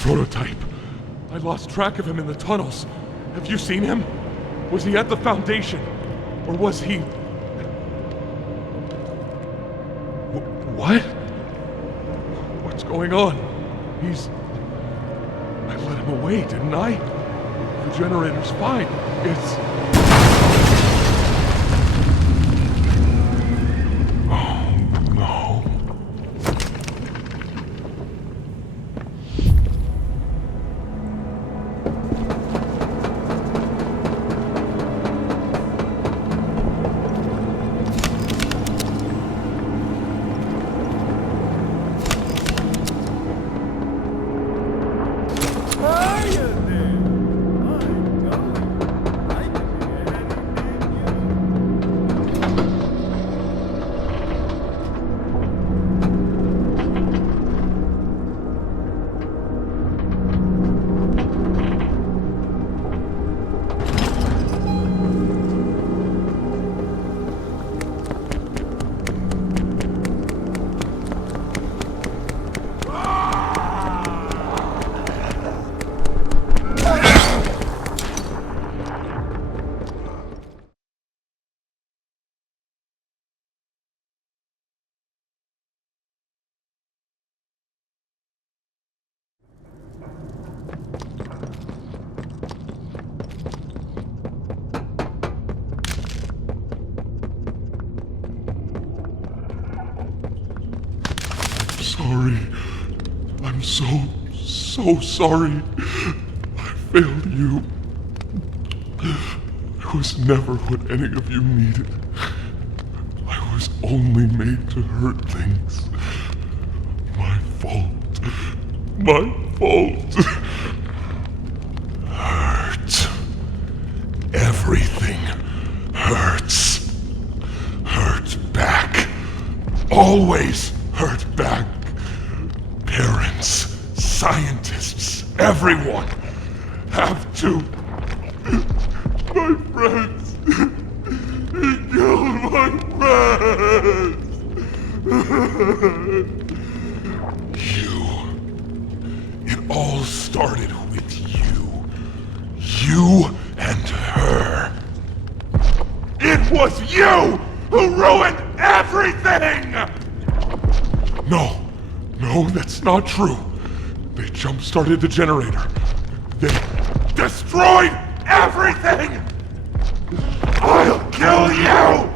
prototype. I lost track of him in the tunnels. Have you seen him? Was he at the Foundation? Or was he... What? What's going on? I let him away, didn't I? The generator's fine. It's... Oh, no. Sorry. I'm so sorry. I failed you. I was never what any of you needed. I was only made to hurt things. My fault. My fault. Hurt. Everything hurts. Hurt back. Always hurt back. Parents, scientists, everyone have to. My friends. He killed my friends. You. It all started with you. You and her. It was you who ruined everything! No, that's not true. They jump-started the generator. They destroyed everything! I'll kill you!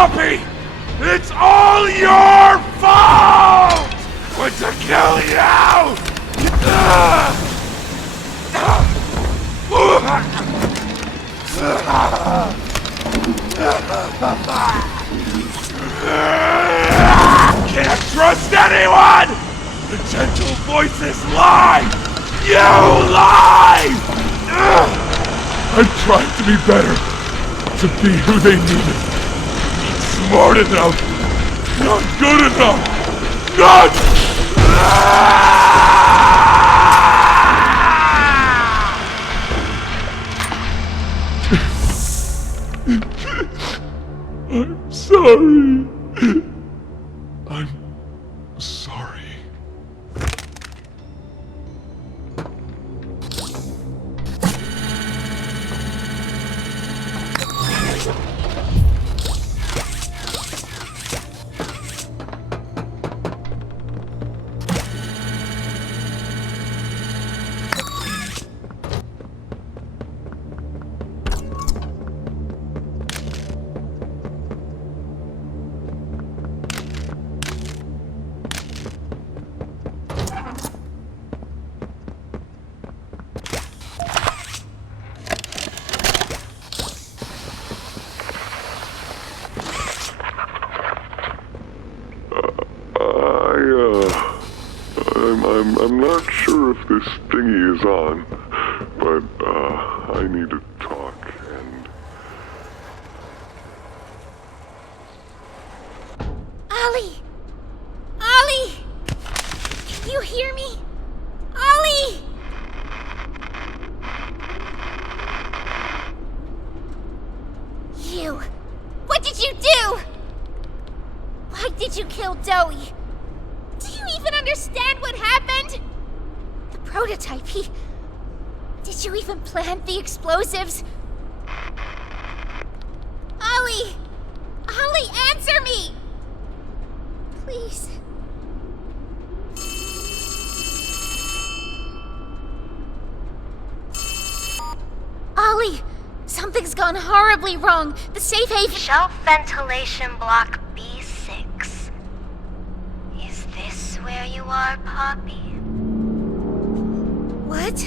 Poppy! It's all your fault! Want to kill you! Can't trust anyone! The gentle voices lie! You lie! I tried to be better, to be who they needed. Smart enough, not good enough, not... I'm sorry. I'm sorry. I'm not sure if this thingy is on, but, I need to talk, and... Ollie! Ollie! Can you hear me? Ollie! You! What did you do? Why did you kill Dowie? Do you even understand what happened? The prototype, Did you even plant the explosives? Ollie! Ollie, answer me! Please. Ollie! Something's gone horribly wrong. The safe haven... Shelf ventilation block B6. Is this where you are, Poppy? What?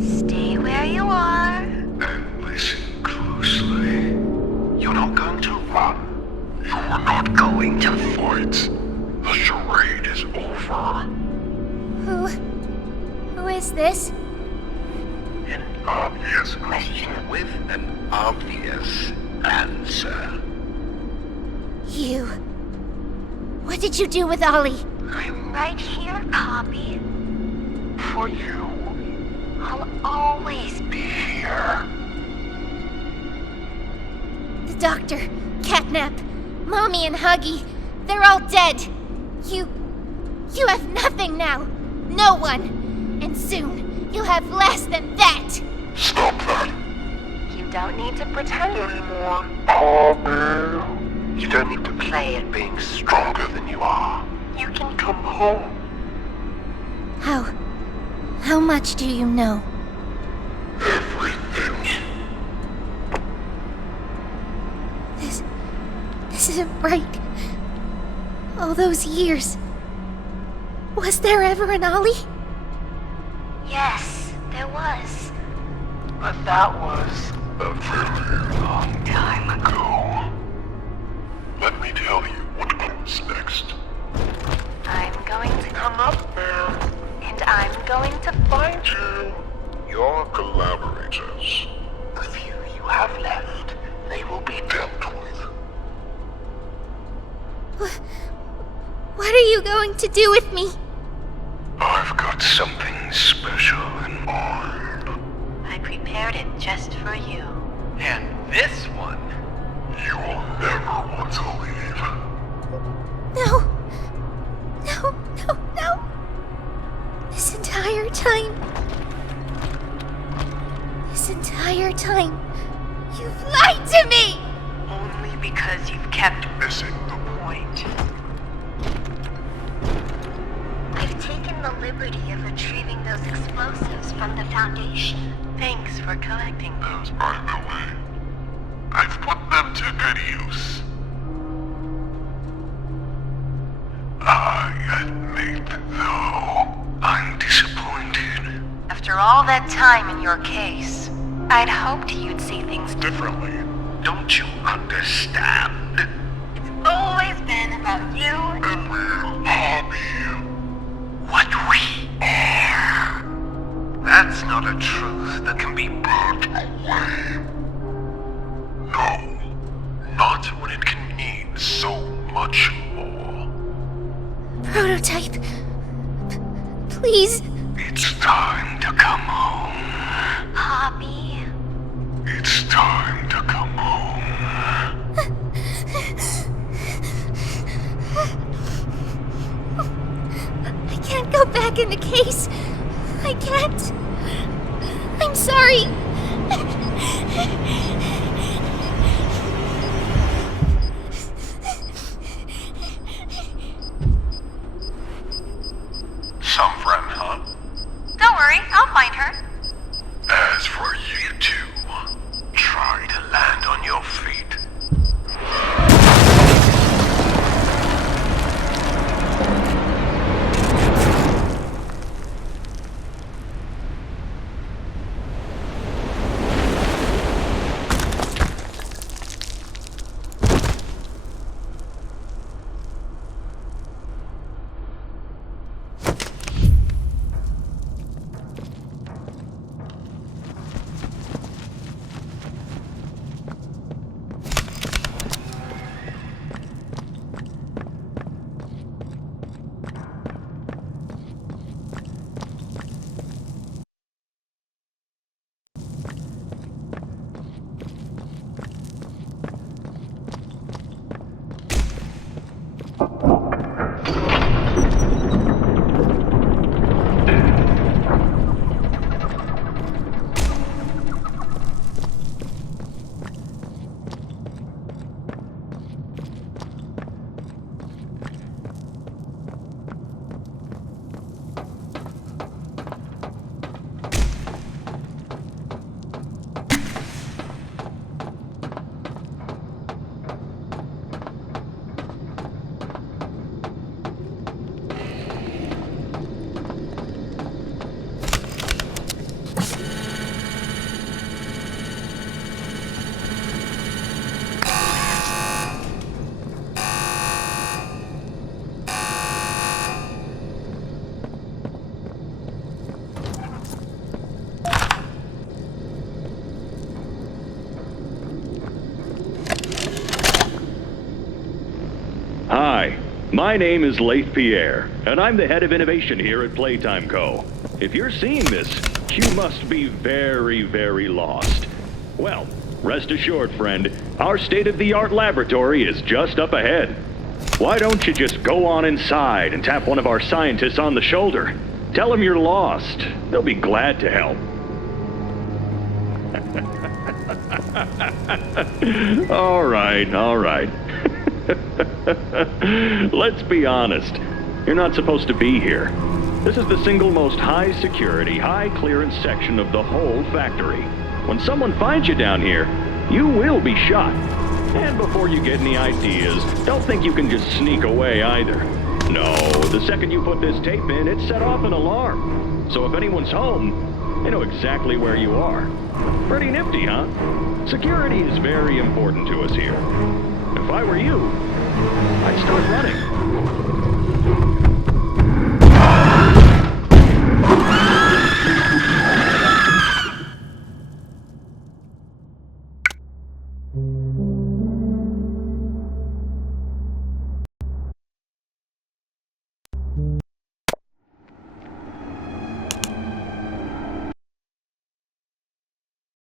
Stay where you are. And listen closely. You're not going to run. You're not going to fight. The charade is over. Who is this? An obvious question with an obvious answer. You. What did you do with Ollie? I'm right here, Poppy. For you, I'll always be here. The doctor, Catnap, Mommy and Huggy, they're all dead. You have nothing now. No one. And soon, you'll have less than that. Stop that. You don't need to pretend anymore. Poppy. You don't need to play at being stronger than you are. You can Come home. How much do you know? Everything. This isn't right. All those years. Was there ever an Ollie? Yes, there was. But that was a very long time ago. Let me tell you what comes next. I'm going to Come up there. and I'm going to Find you. Your collaborators. The few you have left, they will be dealt with. What are you going to do with me? I've got something special in mind. I prepared it just for you. And this one, you will never want to leave. No. This entire time, you've lied to me! Only because you've kept Missing the point. I've taken the liberty of retrieving those explosives from the Foundation. Thanks for collecting them. As by the way, I've put them to good use. I admit, though, I'm disappointed. After all that time in your case, I'd hoped you'd see things differently. Don't you understand? It's always been about you. And we'll all be what we are. That's not a truth that can be burnt away. No, not when it can mean so much more. Prototype. Please. It's time to come home. Poppy. It's time to come home. I can't go back in the case. I can't. I'm sorry. Some friend, huh? Don't worry, I'll find her. As for you two, try to land on your feet. Hi, my name is Leif Pierre, and I'm the head of innovation here at Playtime Co. If you're seeing this, you must be very, very lost. Well, rest assured, friend, our state-of-the-art laboratory is just up ahead. Why don't you just go on inside and tap one of our scientists on the shoulder? Tell them you're lost. They'll be glad to help. All right. Let's be honest. You're not supposed to be here. This is the single most high-security, high-clearance section of the whole factory. When someone finds you down here, you will be shot. And before you get any ideas, don't think you can just sneak away either. No, the second you put this tape in, it set off an alarm. So if anyone's home, they know exactly where you are. Pretty nifty, huh? Security is very important to us here. If I were you, I'd start running.